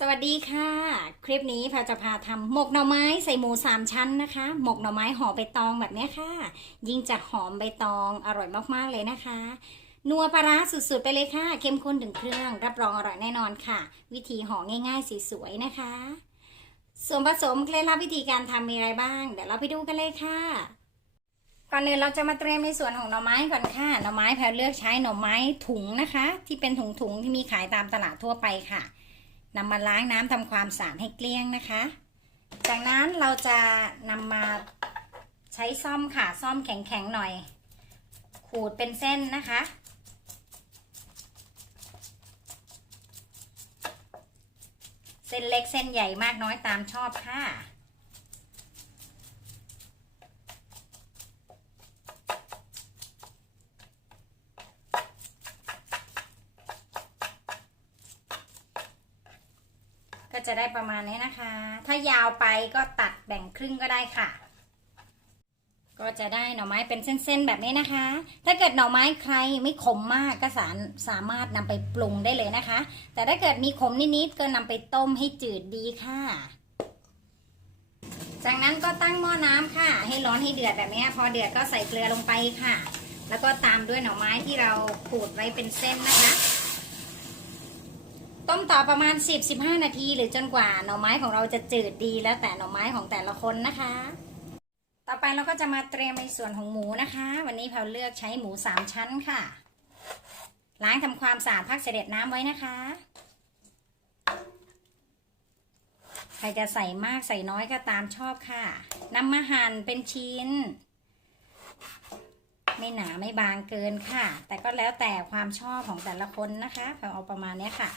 สวัสดีค่ะ คลิปนี้แพรจะพาทำหมกหน่อไม้ใส่หมูสามชั้นนะคะ หมกหน่อไม้ห่อใบตองแบบนี้ค่ะ ยิ่งจะหอมใบตองอร่อยมากๆเลยนะคะ นัวปลาร้าสุดๆไปเลยค่ะ เข้มข้นถึงเครื่อง รับรองอร่อยแน่นอนค่ะ วิธีห่อง่ายๆสีสวยๆนะคะ ส่วนผสมเคล็ดลับวิธีการทำมีอะไรบ้าง เดี๋ยวเราไปดูกันเลยค่ะก่อนอื่นเราจะมาเตรียมในส่วนของหน่อไม้ก่อนค่ะหน่อไม้แพรเลือกใช้หน่อไม้ถุงนะคะ ที่เป็นถุงๆที่มีขายตามตลาดทั่วไปค่ะ นำมาล้างน้ำทำความสะอาดให้เกลี้ยงนะคะ จากนั้นเราจะนำมาใช้ซ่อมค่ะ ซ่อมแข็งๆหน่อย ขูดเป็นเส้นนะคะ เส้นเล็กเส้นใหญ่มากน้อยตามชอบค่ะ ก็จะได้ประมาณนี้นะคะ ถ้ายาวไปก็ตัดแบ่งครึ่งก็ได้ค่ะ ก็จะได้หน่อไม้เป็นเส้นๆแบบนี้นะคะ ถ้าเกิดหน่อไม้ใครไม่ขมมากก็สาสามารถนำไปปรุงได้เลยนะคะ แต่ถ้าเกิดมีขมนิดๆก็นำไปต้มให้จืดดีค่ะ จากนั้นก็ตั้งหม้อน้ำค่ะ ให้ร้อนให้เดือดแบบนี้ พอเดือดก็ใส่เกลือลงไปค่ะ แล้วก็ตามด้วยหน่อไม้ที่เราขูดไว้เป็นเส้นนะคะ ต้มต่อประมาณ 10-15 นาที หรือจนกว่าหน่อไม้ของเราจะจืดดีแล้วแต่หน่อไม้ของแต่ละคนนะคะ ต่อไปเราก็จะมาเตรียมในส่วนของหมูนะคะ วันนี้เราเลือกใช้หมู 3 ชั้นค่ะ ล้างทำความสะอาดพักเสด็จน้ำไว้นะคะใครจะใส่มากใส่น้อยก็ตามชอบค่ะนำมาหั่นเป็นชิ้น ไม่หนาไม่บางเกินค่ะ แต่ก็แล้วแต่ความชอบของแต่ละคนนะคะเราเอาประมาณนี้ค่ะ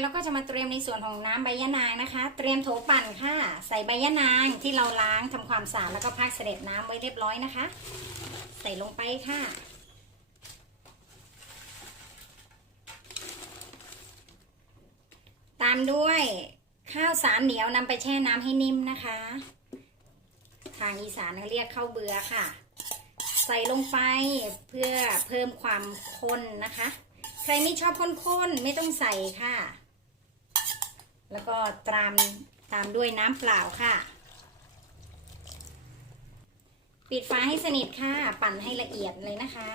เราก็จะมาเตรียมในส่วนของน้ำใบยะนางนะคะ เตรียมโถปั่นค่ะ ใส่ใบยะนางที่เราล้างทำความสะอาดแล้วก็พักเสด็จน้ำไว้เรียบร้อยนะคะ ใส่ลงไปค่ะ ตามด้วยข้าวสารเหนียวนำไปแช่น้ำให้นิ่มนะคะ ทางอีสานเขาเรียกข้าวเบือค่ะ ใส่ลงไปเพื่อเพิ่มความข้นนะคะใครไม่ชอบข้นๆ ไม่ต้องใส่ค่ะ แล้วก็ตามตามด้วยน้ำเปล่าค่ะ ปิดฝาให้สนิทค่ะ ปั่นให้ละเอียดเลยนะคะ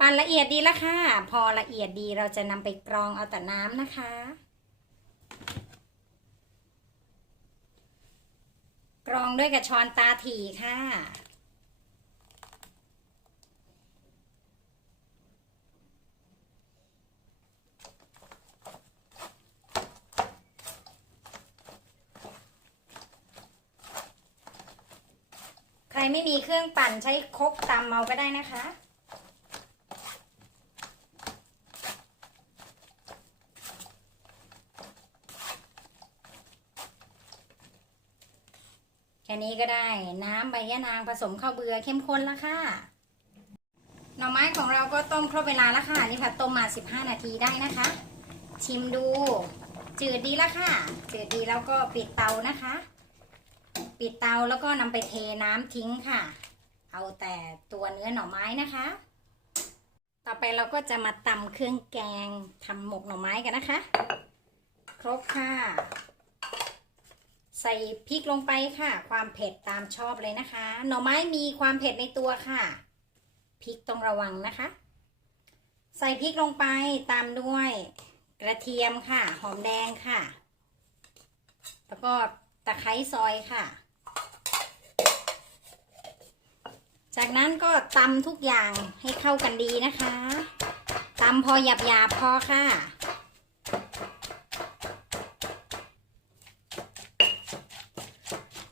ปั่นละเอียดดีแล้วค่ะ พอละเอียดดีเราจะนำไปกรองเอาแต่น้ำนะคะ กรองด้วยกระชอนตาถี่ค่ะ ไม่มีเครื่องปั่นใช้คกตำเอาก็ได้นะคะ แค่นี้ก็ได้น้ำใบยะนางผสมข้าวเบือเข้มข้นแล้วค่ะหน่อไม้ของเราก็ต้มครบเวลาแล้วค่ะนี่ค่ะต้มมา 15 นาทีได้นะคะ ชิมดูจืดดีแล้วค่ะจืดดีแล้วก็ปิดเตานะคะ ปิดเตาแล้วก็นำไปเทน้ำทิ้งค่ะ เอาแต่ตัวเนื้อหน่อไม้นะคะ ต่อไปเราก็จะมาตำเครื่องแกงทำหมกหน่อไม้กันนะคะ ครบค่ะ ใส่พริกลงไปค่ะ ความเผ็ดตามชอบเลยนะคะ หน่อไม้มีความเผ็ดในตัวค่ะพริกต้องระวังนะคะ ใส่พริกลงไปตามด้วยกระเทียมค่ะ หอมแดงค่ะ แล้วก็ตะไคร้ซอยค่ะ จากนั้นก็ตำทุกอย่างให้เข้ากันดีนะคะตำพอหยาบๆพอค่ะ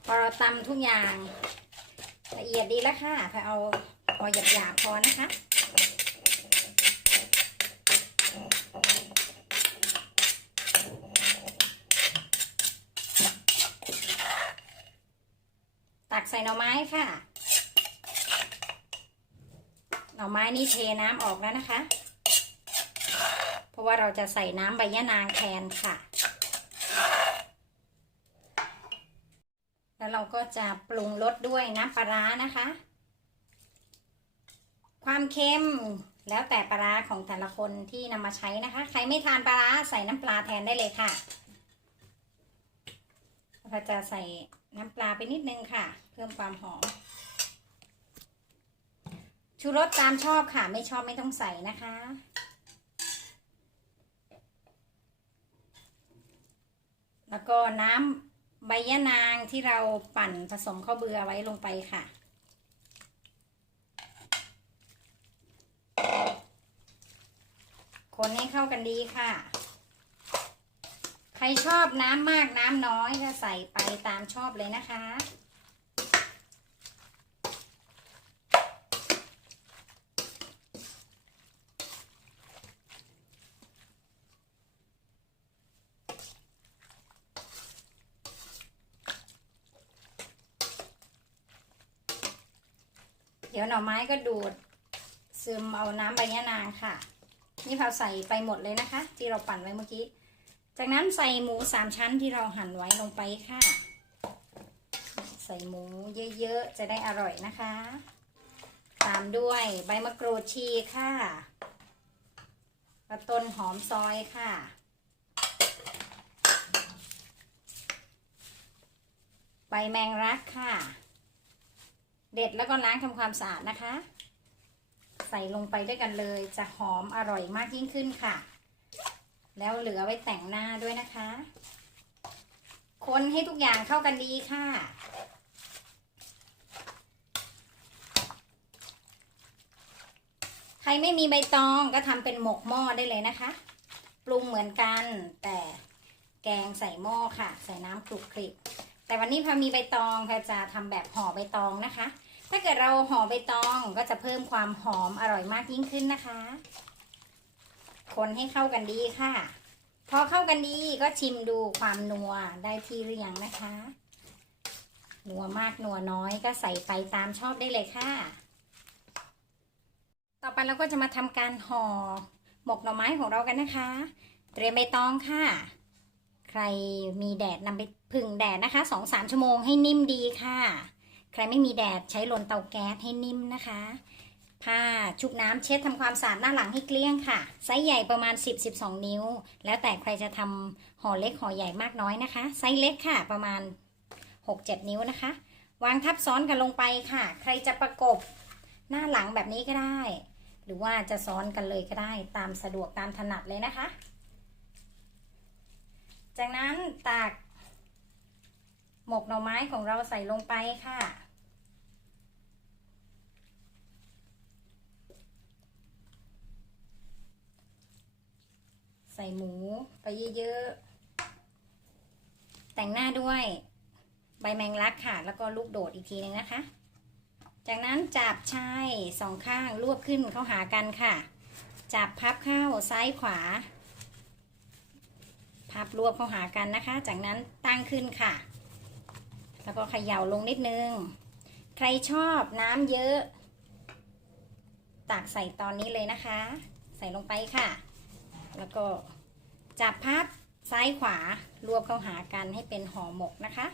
พอเราตำทุกอย่างละเอียดดีแล้วค่ะพอเอาพอหยาบๆพอนะคะตักใส่หน่อไม้ค่ะ น่อไม้นี่เทน้ำออกแล้วนะคะ เพราะว่าเราจะใส่น้ำใบยะนางแทนค่ะ แล้วเราก็จะปรุงรสด้วยน้ำปลาร้านะคะ ความเค็มแล้วแต่ปลาร้าของแต่ละคนที่นำมาใช้นะคะ ใครไม่ทานปลาร้าใส่น้ำปลาแทนได้เลยค่ะเราจะใส่น้ำปลาไปนิดนึงค่ะ เพิ่มความหอม ชูรสตามชอบค่ะ ไม่ชอบไม่ต้องใส่นะคะ แล้วก็น้ำใบยะนางที่เราปั่นผสมข้าวเบือไว้ลงไปค่ะ คนให้เข้ากันดีค่ะ ใครชอบน้ำมากน้ำน้อยก็ใส่ไปตามชอบเลยนะคะ น่อไม้ก็ดูด ซึมเอาน้ำใบยะนางค่ะ นี่เราใส่ไปหมดเลยนะคะ ที่เราปั่นไว้เมื่อกี้ จากนั้นใส่หมูสามชั้นที่เราหั่นไว้ลงไปค่ะ ใส่หมูเยอะๆ จะได้อร่อยนะคะ ตามด้วยใบมะกรูดชีค่ะกระต้นหอมซอยค่ะใบแมงรักค่ะ เด็ดแล้วก็ล้างทำความสะอาดนะคะ ใส่ลงไปด้วยกันเลย จะหอมอร่อยมากยิ่งขึ้นค่ะ แล้วเหลือไว้แต่งหน้าด้วยนะคะ คนให้ทุกอย่างเข้ากันดีค่ะใครไม่มีใบตองก็ทำเป็นหมกหม้อได้เลยนะคะ ปรุงเหมือนกัน แต่แกงใส่หม้อค่ะ ใส่น้ำคลุกคลิกแต่วันนี้พอมีใบตองพอจะทำแบบห่อใบตองนะคะ ถ้าเกิดเราห่อใบตองก็จะเพิ่มความหอมอร่อยมากยิ่งขึ้นนะคะ คนให้เข้ากันดีค่ะ พอเข้ากันดีก็ชิมดูความนัวได้ที่หรือยังนะคะ นัวมากนัวน้อยก็ใส่ไปตามชอบได้เลยค่ะ ต่อไปเราก็จะมาทำการห่อหมกหน่อไม้ของเรากันนะคะ เตรียมใบตองค่ะ ใครมีแดดนำไปพึ่งแดดนะคะสองสามชั่วโมงให้นิ่มดีค่ะ ใครไม่มีแดดใช้ลนเตาแก๊สให้นิ่มนะคะ ผ้าชุบน้ำเช็ดทำความสะอาดหน้าหลังให้เกลี้ยงค่ะ ไซส์ใหญ่ประมาณ 10-12 นิ้ว แล้วแต่ใครจะทำห่อเล็กห่อใหญ่มากน้อยนะคะ ไซส์เล็กค่ะประมาณ 6-7 นิ้วนะคะ วางทับซ้อนกันลงไปค่ะ ใครจะประกบหน้าหลังแบบนี้ก็ได้ หรือว่าจะซ้อนกันเลยก็ได้ ตามสะดวกตามถนัดเลยนะคะ จากนั้นตาก หมกหน่อไม้ของเราใส่ลงไปค่ะ ใส่หมูไปเยอะๆ แต่งหน้าด้วยใบแมงลักค่ะ แล้วก็ลูกโดดอีกทีนึงนะคะ จากนั้นจับชายสองข้างรวบขึ้นเข้าหากันค่ะ จับพับเข้าซ้ายขวา พับรวบเข้าหากันนะคะ จากนั้นตั้งขึ้นค่ะ แล้วก็เขย่าลงนิดนึง ใครชอบน้ำเยอะ ตักใส่ตอนนี้เลยนะคะ ใส่ลงไปค่ะ แล้วก็จับพับซ้ายขวารวบเข้าหากันให้เป็นห่อหมกนะคะ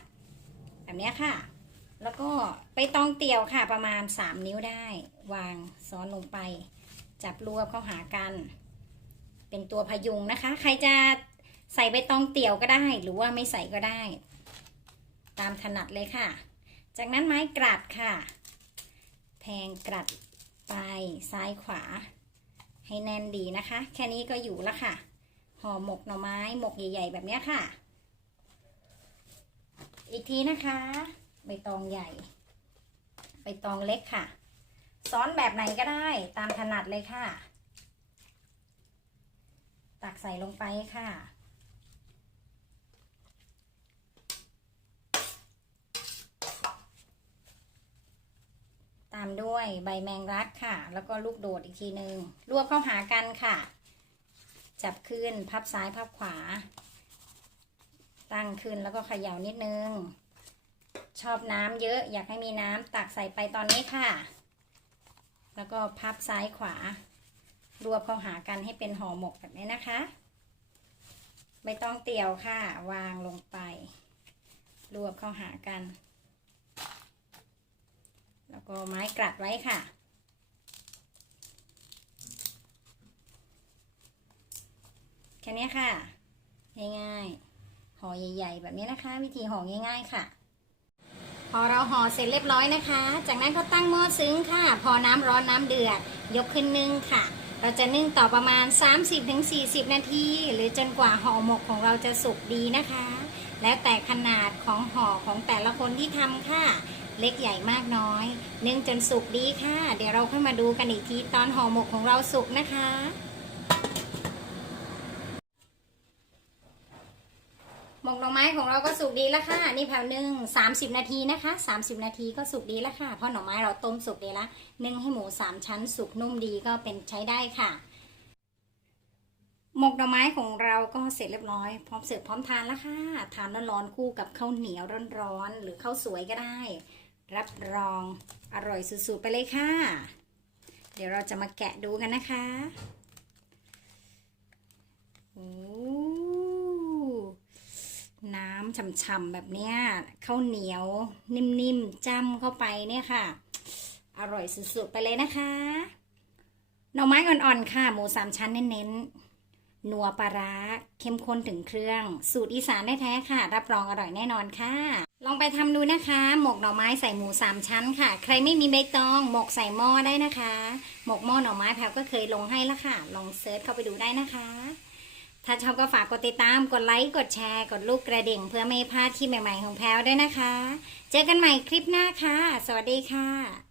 แบบนี้ค่ะ แล้วก็ไปตองเตี่ยวค่ะประมาณ 3 นิ้วได้ วางซ้อนลงไป จับรวบเข้าหากัน เป็นตัวพยุงนะคะ ใครจะใส่ใบตองเตี่ยวก็ได้ หรือว่าไม่ใส่ก็ได้ ตามถนัดเลยค่ะ จากนั้นไม้กรัดค่ะ แทงกรัดไปซ้ายขวา ให้แน่นดีนะคะ แค่นี้ก็อยู่แล้วค่ะ ห่อหมกหน่อไม้หมกใหญ่ ๆ แบบนี้ค่ะ อีกทีนะคะ ใบตองใหญ่ ใบตองเล็กค่ะ ซ้อนแบบไหนก็ได้ตามถนัดเลยค่ะ ตักใส่ลงไปค่ะ ตาม ด้วยใบแมงลักค่ะ แล้วก็ลูกโดดอีกทีหนึ่งรวบเข้าหากันค่ะ จับขึ้นพับซ้ายพับขวา ตั้งขึ้นแล้วก็เขย่านิดนึง ชอบน้ำเยอะอยากให้มีน้ำตักใส่ไปตอนนี้ค่ะ แล้วก็พับซ้ายขวา รวบเข้าหากันให้เป็นห่อหมกแบบนี้นะคะไม่ต้องเตียวค่ะ วางลงไป รวบเข้าหากัน แล้วก็ไม้กลัดไว้ค่ะ แค่นี้ค่ะ ง่ายๆห่อใหญ่ ๆ แบบนี้นะคะ วิธีห่อง่าย ๆ ค่ะ พอเราห่อเสร็จเรียบร้อยนะคะ จากนั้นก็ตั้งหม้อซึ้งค่ะ พอน้ำร้อนน้ำเดือด ยกขึ้นนึ่งค่ะเราจะนึ่งต่อประมาณ 30-40 นาที หรือจนกว่าห่อหมกของเราจะสุกดีนะคะ แล้วแต่ขนาดของห่อของแต่ละคนที่ทำค่ะ เล็กใหญ่มากน้อย นึ่งจนสุกดีค่ะ เดี๋ยวเราค่อยมาดูกันอีกทีตอนห่อหมกของเราสุกนะคะ หมกหน่อไม้ของเราก็สุกดีแล้วค่ะ นี่แผ่วนึ่ง30นาทีนะคะ30นาทีก็สุกดีแล้วค่ะ เพราะหน่อไม้เราต้มสุกดีแล้วนึ่งให้หมูสามชั้นสุกนุ่มดีก็เป็นใช้ได้ค่ะหมกหน่อไม้ของเราก็เสร็จเรียบร้อย พร้อมเสิร์ฟพร้อมทานแล้วค่ะ ทานร้อนๆคู่กับข้าวเหนียวร้อนๆหรือข้าวสวยก็ได้ รับรองอร่อยสุดๆไปเลยค่ะ เดี๋ยวเราจะมาแกะดูกันนะคะโอ้น้ำฉ่ำๆแบบเนี้ยข้าวเหนียวนิ่มๆจ้ำเข้าไปเนี่ยค่ะ อร่อยสุดๆไปเลยนะคะหน่อไม้อ่อนๆค่ะ หมูสามชั้นเน้นๆ นัวปลาร้าเข้มข้นถึงเครื่อง สูตรอีสานแท้ๆค่ะ รับรองอร่อยแน่นอนค่ะ องไปทำดูนะคะ หมกหน่อไม้ใส่หมูสามชั้นค่ะ ใครไม่มีใบตอง หมกใส่หม้อได้นะคะ หมกหม้อหน่อไม้แพลก็เคยลงให้ละค่ะ ลองเซิร์ชเข้าไปดูได้นะคะ ถ้าชอบก็ฝากกดติดตาม กดไลค์ กดแชร์ กดลูกกระดิ่ง เพื่อไม่พลาดคลิปใหม่ๆของแพลวด้วยนะคะ เจอกันใหม่คลิปหน้าค่ะ สวัสดีค่ะ